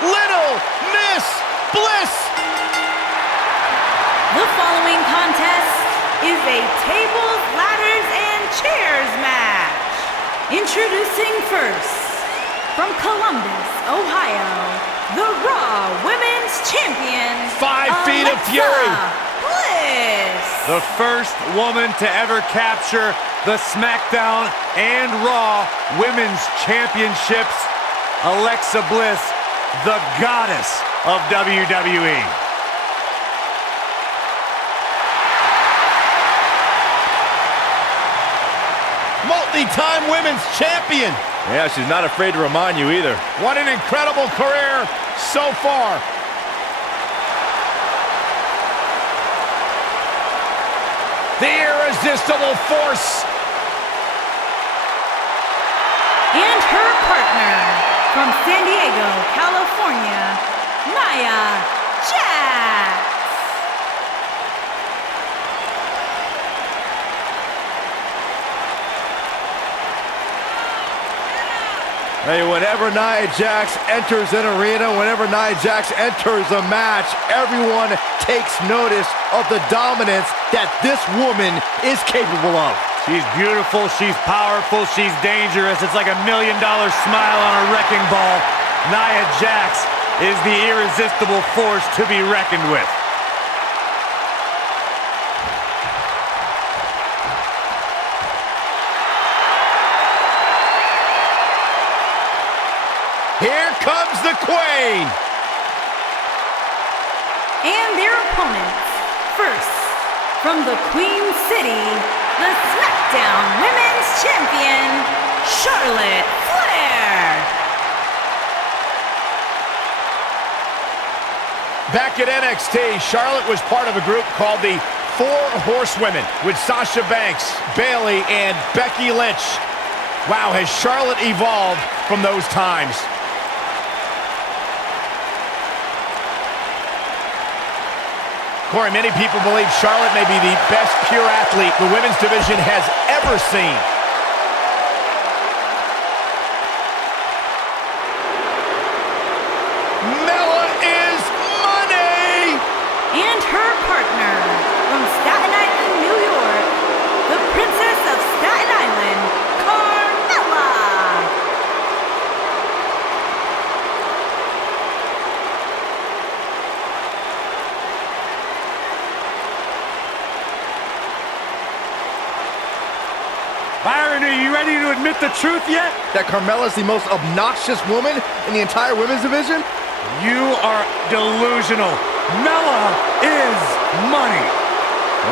Little Miss Bliss. The following contest is a tables, ladders, and chairs match. Introducing first, from Columbus, Ohio, the Raw Women's Champion, 5 feet of fury. Bliss. The first woman to ever capture the SmackDown and Raw Women's Championships, Alexa Bliss, the goddess of WWE. Multi-time women's champion. Yeah, she's not afraid to remind you either. What an incredible career so far. The irresistible force. And her partner, from San Diego, California, Nia Jax. Hey, whenever Nia Jax enters an arena, whenever Nia Jax enters a match, everyone takes notice of the dominance that this woman is capable of. She's beautiful, she's powerful, she's dangerous. It's like $1 million smile on a wrecking ball. Nia Jax is the irresistible force to be reckoned with. Here comes the Queen. And their opponents, first, from the Queen City, the SmackDown Women's Champion, Charlotte Flair. Back at NXT, Charlotte was part of a group called the Four Horsewomen with Sasha Banks, Bayley, and Becky Lynch. Wow, has Charlotte evolved from those times. Corey, many people believe Charlotte may be the best pure athlete the women's division has ever seen. Mella is money! And her partner, from Staten Island, New York, the Princess of Staten Island, Carmella. Byron, are you ready to admit the truth yet? That Carmella's the most obnoxious woman in the entire women's division? You are delusional. Mella is money.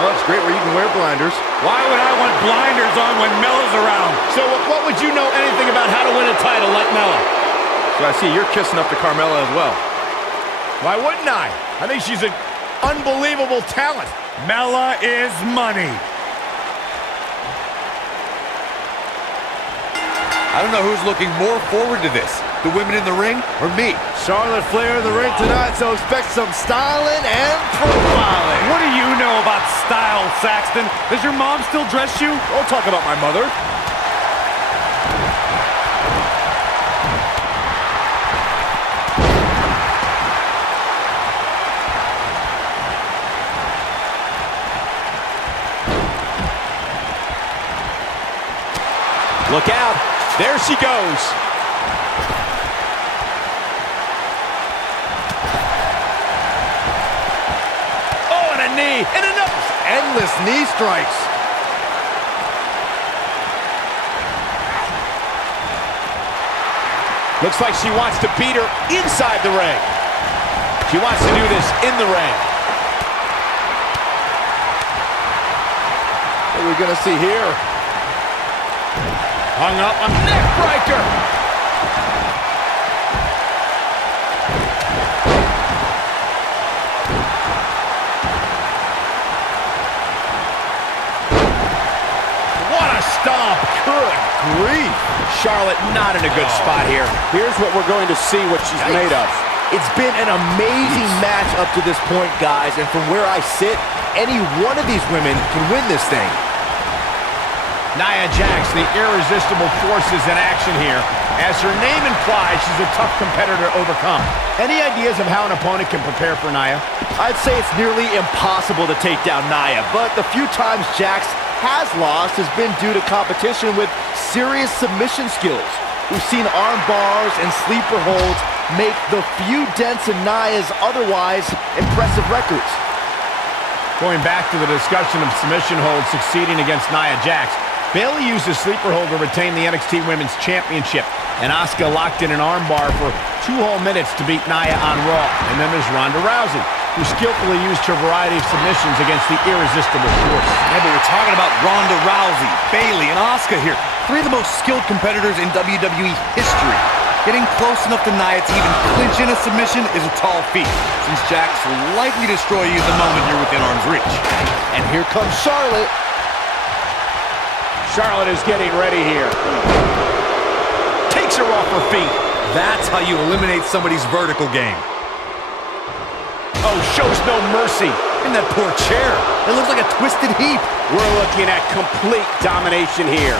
Well, it's great where you can wear blinders. Why would I want blinders on when Mella's around? So what would you know anything about how to win a title like Mella? So I see you're kissing up to Carmella as well. Why wouldn't I? I think she's an unbelievable talent. Mella is money. I don't know who's looking more forward to this, the women in the ring or me. Charlotte Flair in the ring tonight, so expect some styling and profiling. What do you know about style, Saxton? Does your mom still dress you? Don't talk about my mother. Look out. There she goes. Oh, and a knee, and another. Endless knee strikes. Looks like she wants to beat her inside the ring. She wants to do this in the ring. What are we gonna see here? Hung up a neck breaker. What a stomp. Good grief. Charlotte not in a good spot here. Here's what we're going to see what she's made of. It's been an amazing match up to this point, guys, and from where I sit, any one of these women can win this thing. Nia Jax, the irresistible force, is in action here. As her name implies, she's a tough competitor to overcome. Any ideas of how an opponent can prepare for Nia? I'd say it's nearly impossible to take down Nia, but the few times Jax has lost has been due to competition with serious submission skills. We've seen arm bars and sleeper holds make the few dents in Nia's otherwise impressive records. Going back to the discussion of submission holds succeeding against Nia Jax, Bayley used a sleeper hold to retain the NXT Women's Championship, and Asuka locked in an armbar for 2 whole minutes to beat Nia on Raw. And then there's Ronda Rousey, who skillfully used her variety of submissions against the irresistible Force. Yeah, but we're talking about Ronda Rousey, Bayley, and Asuka here. 3 of the most skilled competitors in WWE history. Getting close enough to Nia to even clinch in a submission is a tall feat, since Jax will likely destroy you the moment you're within arm's reach. And here comes Charlotte. Charlotte is getting ready here. Takes her off her feet. That's how you eliminate somebody's vertical game. Oh, shows no mercy. In that poor chair. It looks like a twisted heap. We're looking at complete domination here.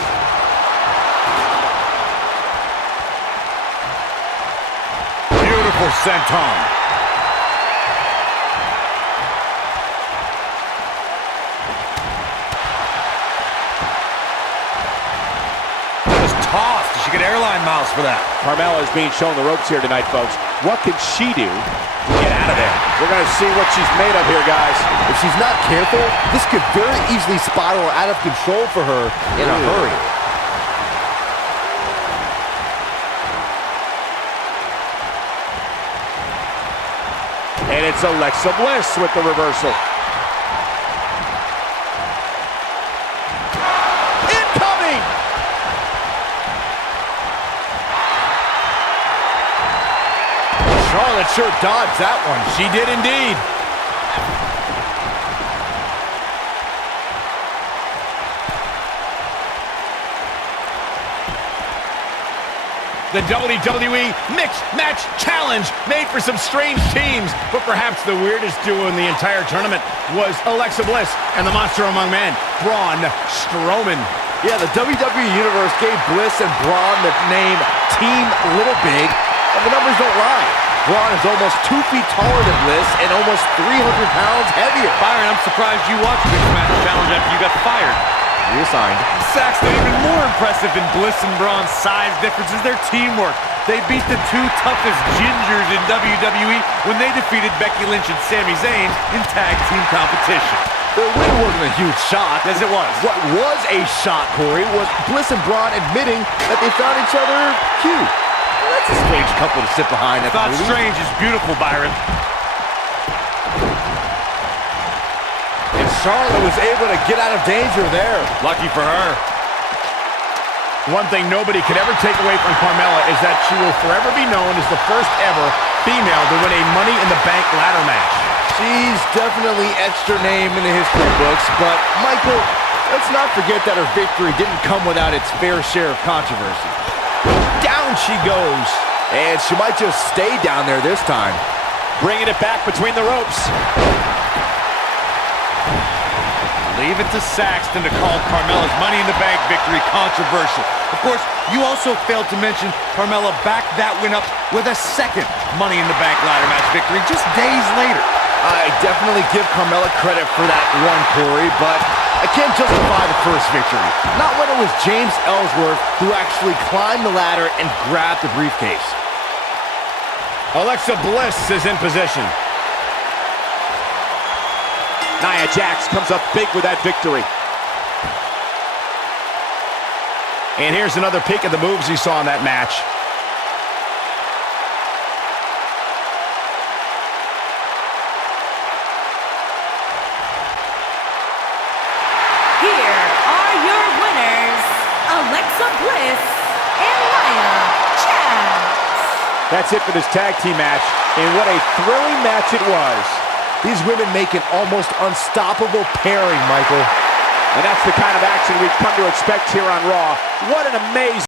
Beautiful senton. Just tossed. She get airline miles for that. Carmella is being shown the ropes here tonight, folks. What can she do to get out of there? We're going to see what she's made of here, guys. If she's not careful, this could very easily spiral out of control for her in a hurry. And it's Alexa Bliss with the reversal. Incoming! Charlotte sure dodged that one. She did indeed. The WWE Mixed Match Challenge made for some strange teams, but perhaps the weirdest duo in the entire tournament was Alexa Bliss and the monster among men, Braun Strowman. Yeah, the WWE Universe gave Bliss and Braun the name Team Little Big, and the numbers don't lie. Braun is almost 2 feet taller than Bliss and almost 300 pounds heavier. Byron, I'm surprised you watched Mixed Match Challenge after you got fired. Reassigned. Saxton, even more impressive than Bliss and Braun's size difference is their teamwork. They beat the 2 toughest gingers in WWE when they defeated Becky Lynch and Sami Zayn in tag team competition. The win wasn't a huge shock. Yes, it was. What was a shock, Corey, was Bliss and Braun admitting that they found each other cute. Well, that's a strange couple to sit behind at the Not movie. strange, it's beautiful, Byron. Charlotte was able to get out of danger there. Lucky for her. One thing nobody could ever take away from Carmella is that she will forever be known as the first ever female to win a Money in the Bank ladder match. She's definitely etched her name in the history books, but Michael, let's not forget that her victory didn't come without its fair share of controversy. Down she goes. And she might just stay down there this time. Bringing it back between the ropes. Leave it to Saxton to call Carmella's Money in the Bank victory controversial. Of course, you also failed to mention Carmella backed that win up with a second Money in the Bank ladder match victory just days later. I definitely give Carmella credit for that one, Corey, but I can't justify the first victory. Not when it was James Ellsworth who actually climbed the ladder and grabbed the briefcase. Alexa Bliss is in position. Nia Jax comes up big with that victory. And here's another peek at the moves he saw in that match. Here are your winners, Alexa Bliss and Nia Jax. That's it for this tag team match, and what a thrilling match it was. These women make an almost unstoppable pairing, Michael. And that's the kind of action we've come to expect here on Raw. What an amazing